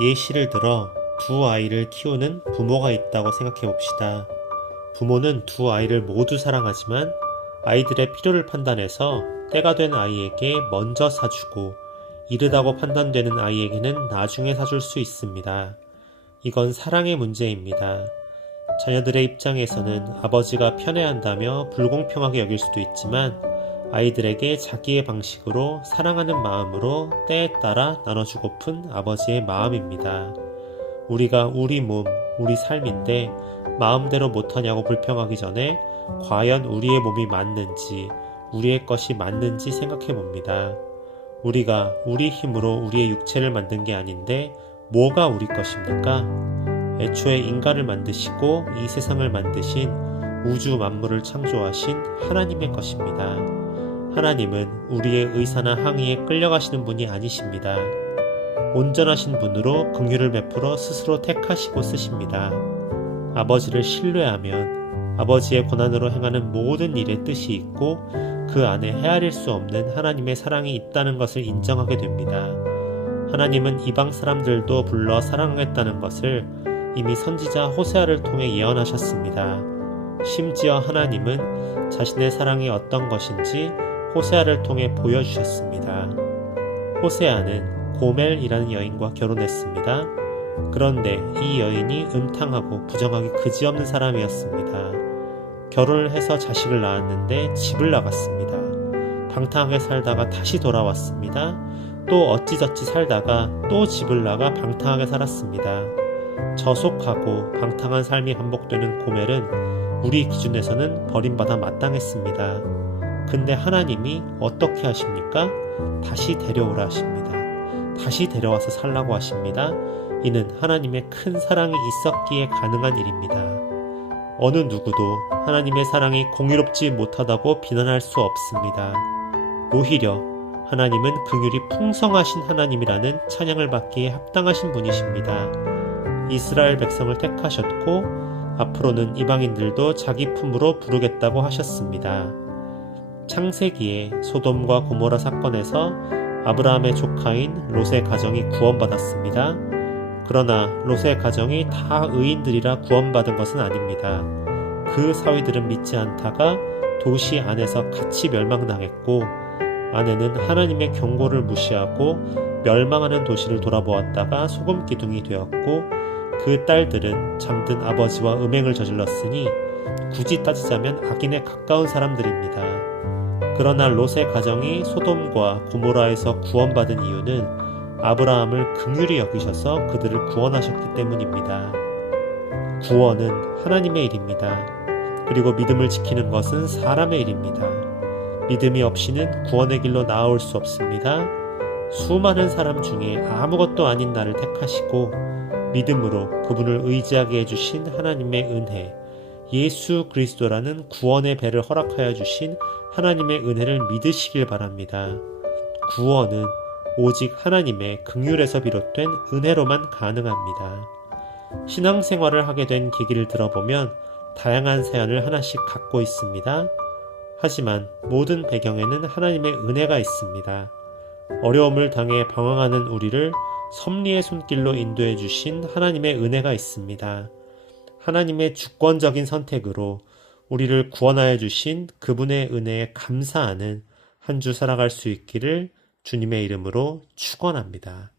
예시를 들어 두 아이를 키우는 부모가 있다고 생각해 봅시다. 부모는 두 아이를 모두 사랑하지만 아이들의 필요를 판단해서 때가 된 아이에게 먼저 사주고 이르다고 판단되는 아이에게는 나중에 사줄 수 있습니다. 이건 사랑의 문제입니다. 자녀들의 입장에서는 아버지가 편애한다며 불공평하게 여길 수도 있지만 아이들에게 자기의 방식으로 사랑하는 마음으로 때에 따라 나눠주고픈 아버지의 마음입니다. 우리가 우리 몸, 우리 삶인데 마음대로 못하냐고 불평하기 전에 과연 우리의 몸이 맞는지, 우리의 것이 맞는지 생각해 봅니다. 우리가 우리 힘으로 우리의 육체를 만든 게 아닌데 뭐가 우리 것입니까? 애초에 인간을 만드시고 이 세상을 만드신 우주 만물을 창조하신 하나님의 것입니다. 하나님은 우리의 의사나 항의에 끌려가시는 분이 아니십니다. 온전하신 분으로 긍휼을 베풀어 스스로 택하시고 쓰십니다. 아버지를 신뢰하면 아버지의 권한으로 행하는 모든 일에 뜻이 있고 그 안에 헤아릴 수 없는 하나님의 사랑이 있다는 것을 인정하게 됩니다. 하나님은 이방 사람들도 불러 사랑하겠다는 것을 이미 선지자 호세아를 통해 예언하셨습니다. 심지어 하나님은 자신의 사랑이 어떤 것인지 호세아를 통해 보여주셨습니다. 호세아는 고멜이라는 여인과 결혼했습니다. 그런데 이 여인이 음탕하고 부정하기 그지없는 사람이었습니다. 결혼을 해서 자식을 낳았는데 집을 나갔습니다. 방탕하게 살다가 다시 돌아왔습니다. 또 어찌저찌 살다가 또 집을 나가 방탕하게 살았습니다. 저속하고 방탕한 삶이 반복되는 고멜은 우리 기준에서는 버림받아 마땅했습니다. 근데 하나님이 어떻게 하십니까? 다시 데려오라 하십니다. 다시 데려와서 살라고 하십니다. 이는 하나님의 큰 사랑이 있었기에 가능한 일입니다. 어느 누구도 하나님의 사랑이 공유롭지 못하다고 비난할 수 없습니다. 오히려 하나님은 긍휼이 풍성하신 하나님이라는 찬양을 받기에 합당하신 분이십니다. 이스라엘 백성을 택하셨고 앞으로는 이방인들도 자기 품으로 부르겠다고 하셨습니다. 창세기에 소돔과 고모라 사건에서 아브라함의 조카인 롯의 가정이 구원받았습니다. 그러나 롯의 가정이 다 의인들이라 구원받은 것은 아닙니다. 그 사위들은 믿지 않다가 도시 안에서 같이 멸망당했고 아내는 하나님의 경고를 무시하고 멸망하는 도시를 돌아보았다가 소금 기둥이 되었고 그 딸들은 잠든 아버지와 음행을 저질렀으니 굳이 따지자면 악인에 가까운 사람들입니다. 그러나 롯의 가정이 소돔과 고모라에서 구원받은 이유는 아브라함을 긍휼히 여기셔서 그들을 구원하셨기 때문입니다. 구원은 하나님의 일입니다. 그리고 믿음을 지키는 것은 사람의 일입니다. 믿음이 없이는 구원의 길로 나아올 수 없습니다. 수많은 사람 중에 아무것도 아닌 나를 택하시고 믿음으로 그분을 의지하게 해주신 하나님의 은혜, 예수 그리스도라는 구원의 배를 허락하여 주신 하나님의 은혜를 믿으시길 바랍니다. 구원은 오직 하나님의 긍휼에서 비롯된 은혜로만 가능합니다. 신앙생활을 하게 된 계기를 들어보면 다양한 사연을 하나씩 갖고 있습니다. 하지만 모든 배경에는 하나님의 은혜가 있습니다. 어려움을 당해 방황하는 우리를 섭리의 손길로 인도해 주신 하나님의 은혜가 있습니다. 하나님의 주권적인 선택으로 우리를 구원하여 주신 그분의 은혜에 감사하는 한 주 살아갈 수 있기를 주님의 이름으로 축원합니다.